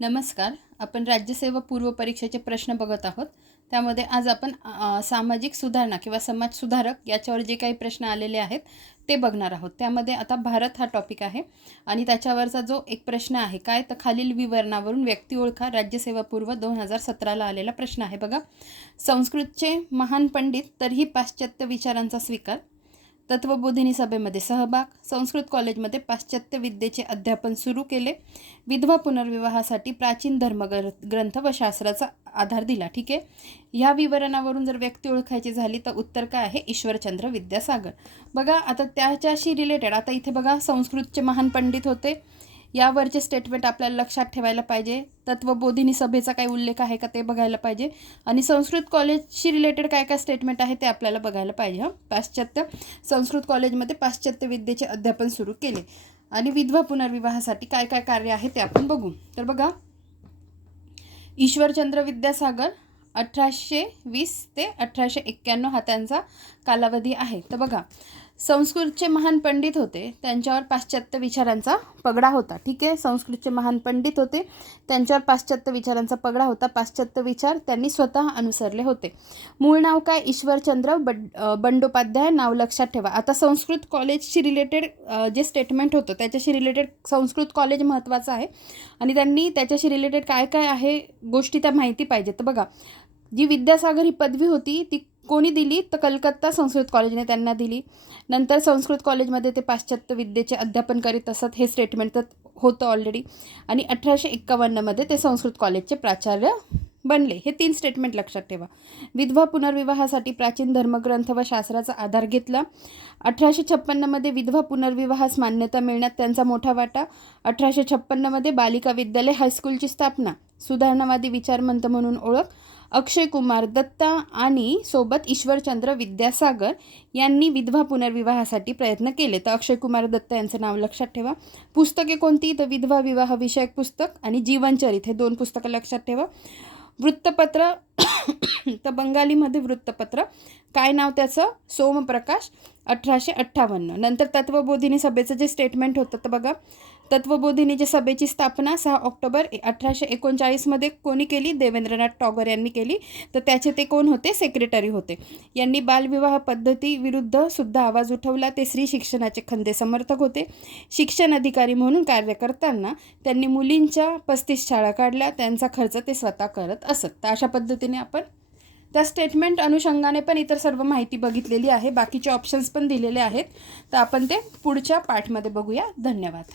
नमस्कार. आपण राज्यसेवा पूर्व परीक्षेचे प्रश्न बघत आहोत. त्यामध्ये आज आपण सामाजिक सुधारणा किंवा समाज सुधारक याच्यावर जे काही प्रश्न आलेले आहेत ते बघणार आहोत. त्यामध्ये आता भारत हा टॉपिक आहे आणि त्याच्यावरचा जो एक प्रश्न आहे काय तर खालील विवरणावरून व्यक्ती ओळखा. राज्यसेवा पूर्व 2017ला आलेला प्रश्न आहे. बघा, संस्कृतचे महान पंडित तरीही पाश्चात्य विचारांचा स्वीकार, तत्वबोधिनी सभेमध्ये सहभाग, संस्कृत कॉलेजमध्ये पाश्चात्य विद्येचे अध्यापन सुरू केले, विधवा पुनर्विवाहासाठी प्राचीन धर्मग्रंथ व शास्त्राचा आधार दिला. ठीक आहे, ह्या विवरणावरून जर व्यक्ती ओळखायची झाली तर उत्तर काय आहे? ईश्वरचंद्र विद्यासागर. बघा, आता त्याच्याशी रिलेटेड आता इथे बघा, संस्कृतचे महान पंडित होते, यावरचे स्टेटमेंट आपल्याला लक्षात ठेवायला पाहिजे. तत्वबोधिनी सभेचा काही उल्लेख आहे का ते बघायला पाहिजे आणि संस्कृत कॉलेजशी रिलेटेड काय काय स्टेटमेंट आहे ते आपल्याला बघायला पाहिजे. पाश्चात्य संस्कृत कॉलेजमध्ये पाश्चात्य विद्येचे अध्यापन सुरू केले आणि विधवा पुनर्विवाहासाठी काय काय कार्य आहे ते आपण बघू. तर बघा, ईश्वरचंद्र विद्यासागर 1820 ते 1891 हा त्यांचा कालावधी आहे. तर बघा, संस्कृतचे महान पंडित होते, त्यांच्यावर पाश्चात्य विचारांचा पगडा होता. ठीक आहे, संस्कृतचे महान पंडित होते, त्यांच्यावर पाश्चात्य विचारांचा पगडा होता. पाश्चात्य विचार त्यांनी स्वतः अनुसरले होते. मूळ नाव काय? ईश्वरचंद्र बंडोपाध्याय. नाव लक्षात ठेवा. आता संस्कृत कॉलेजशी रिलेटेड जे स्टेटमेंट होतं त्याच्याशी रिलेटेड संस्कृत कॉलेज महत्त्वाचं आहे आणि त्यांनी त्याच्याशी रिलेटेड काय काय आहे गोष्टी त्या माहिती पाहिजे. तर बघा, जी विद्यासागर ही पदवी होती ती कोणी दिली? तर कलकत्ता संस्कृत कॉलेजने त्यांना दिली. नंतर संस्कृत कॉलेजमध्ये ते पाश्चात्य विद्येचे अध्यापन करीत असत, हे स्टेटमेंट तर होतं ऑलरेडी. आणि 1851मध्ये ते संस्कृत कॉलेजचे प्राचार्य बनले. हे 3 स्टेटमेंट लक्षात ठेवा. विधवा पुनर्विवाहासाठी प्राचीन धर्मग्रंथ व शास्त्राचा आधार घेतला. 1856मध्ये विधवा पुनर्विवाहास मान्यता मिळण्यात त्यांचा मोठा वाटा. 1856मध्ये बालिका विद्यालय हायस्कूलची स्थापना. सुधारणावादी विचारवंत म्हणून ओळख. अक्षय कुमार दत्ता आणि सोबत ईश्वरचंद्र विद्यासागर यांनी विधवा पुनर्विवाहासाठी प्रयत्न केले. तर अक्षय कुमार दत्ता यांचं नाव लक्षात ठेवा. पुस्तके कोणती? तर विधवा विवाह विषयक पुस्तक आणि जीवनचरित, हे 2 पुस्तकं लक्षात ठेवा. वृत्तपत्र तर बंगालीमध्ये वृत्तपत्र, काय नाव त्याचं? सोमप्रकाश. 1858. नंतर तत्वबोधिनी सभेचं जे स्टेटमेंट होतं तर बघा, तत्वबोधिनीच्या सभेची स्थापना 6 ऑक्टोबर 1839मध्ये कोणी केली? देवेंद्रनाथ टागोर यांनी केली. तर त्याचे ते कोण होते? सेक्रेटरी होते. यांनी बालविवाह पद्धती विरुद्ध सुद्धा आवाज उठवला. ते स्त्री शिक्षणाचे खंदे समर्थक होते. शिक्षण अधिकारी म्हणून कार्य करताना त्यांनी मुलींच्या 35 शाळा काढल्या. त्यांचा खर्च ते स्वतः करत असत. तर अशा पद्धतीने आपण त्या स्टेटमेंट अनुषंगाने पण इतर सर्व माहिती बघितलेली आहे. बाकीचे ऑप्शन्स पण दिलेले आहेत. तर आपण ते पुढच्या पार्टमध्ये बघूया. धन्यवाद.